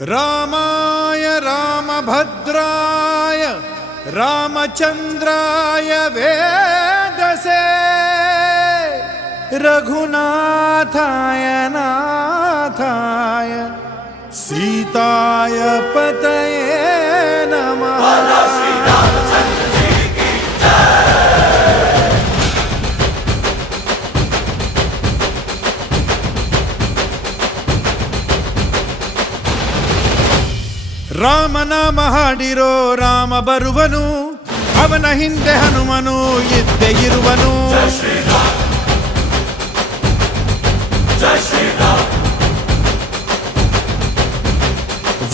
रामाय रामभद्राय रामचंद्राय वेदसे रघुनाथाय नाथाय सीताय पतये नमः। ರಾಮನಾಮ ಹಾಡಿರೋ ರಾಮ ಬರುವನು, ಅವನ ಹಿಂದೆ ಹನುಮನು ಇದ್ದೇ ಇರುವನು.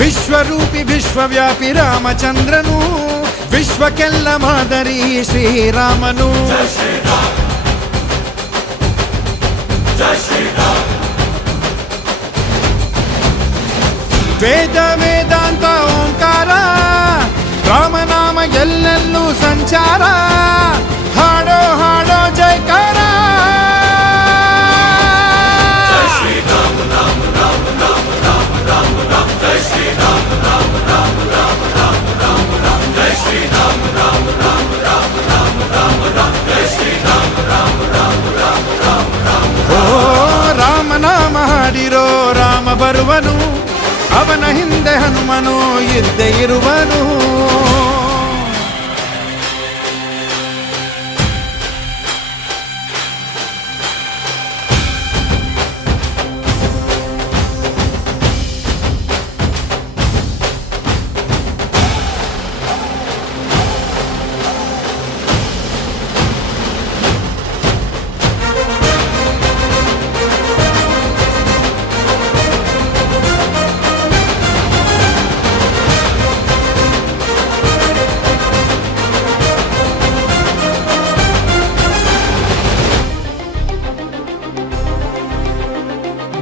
ವಿಶ್ವರೂಪಿ ವಿಶ್ವವ್ಯಾಪಿ ರಾಮಚಂದ್ರನು, ವಿಶ್ವಕ್ಕೆಲ್ಲ ಮಾದರಿ ಶ್ರೀರಾಮನು. ವೇದ ವೇದಾಂತ ಓಂಕಾರ, ರಾಮನಾಮ ಎಲ್ಲೆಲ್ಲೂ ಸಂಚಾರ. ಹಾಡೋ ಹಾಡೋ ಜೈಕಾರ. ಓ ರಾಮನಾಮ ಹಾಡಿರೋ ರಾಮ ಬರುವನು, ಅವನ ಹಿಂದೆ ಹನುಮನು ಇದ್ದೇ ಇರುವನು.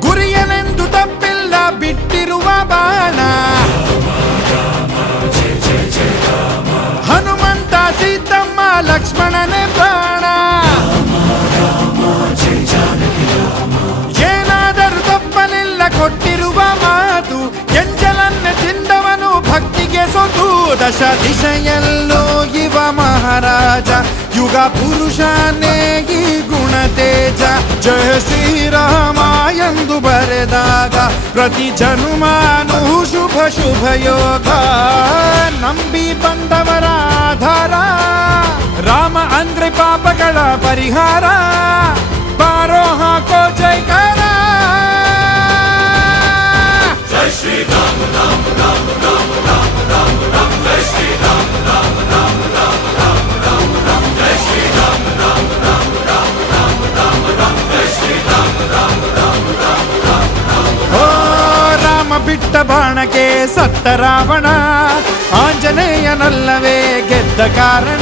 ಗುರಿಯನೆಂದು ತಪ್ಪಿಲ್ಲ ಬಿಟ್ಟಿರುವ ಬಾಣ, ಹನುಮಂತ ಸೀತಮ್ಮ ಲಕ್ಷ್ಮಣನೇ ಪ್ರಾಣ. ಏನಾದರೂ ತಪ್ಪಲಿಲ್ಲ ಕೊಟ್ಟಿರುವ ಮಾತು, ಎಂಜಲನ್ನೇ ತಿಂದವನು ಭಕ್ತಿಗೆ ಸೊತು. ದಶ ದಿಶೆಯಲ್ಲೂ ಇವ ಮಹಾರಾಜ, ಯುಗ ಪುರುಷನೇ ಈ ಗುಣ ತೇಜ. ಜಯ ಶ್ರೀರಾಮ ಎಂದು ಬರೆದಾಗ ಪ್ರತಿ ಜನುಮಾನು ಶುಭ ಶುಭ ಯೋಗ. ನಂಬಿ ಬಂದವರ ಆಧಾರ, ರಾಮ ಅಂದ್ರೆ ಪಾಪಗಳ ಪರಿಹಾರ. ಬಾರೋ ಹಾಕೋ ಜೈಕಾರ. ಜೈ ಶ್ರೀರಾಮ ರಾಮ ರಾಮ ರಾಮ ರಾಮ ರಾಮ ರಾಮ. ಜೈ ಶ್ರೀರಾಮ ರಾಮ ರಾಮ ರಾಮ ರಾಮ ರಾಮ ರಾಮ. ಜೈ ಶ್ರೀರಾಮ ರಾಮ ರಾಮ ರಾಮ ರಾಮ ರಾಮ ರಾಮ. ಜೈ ಶ್ರೀರಾಮ ರಾಮ ರಾಮ ರಾಮ ರಾಮ ರಾಮ. ಓ ರಾಮ ಬಿಟ್ಟ ಬಾಣಕ್ಕೆ ಸತ್ತ ರಾವಣ, ಆಂಜನೇಯನಲ್ಲವೇ ಗೆದ್ದ ಕಾರಣ.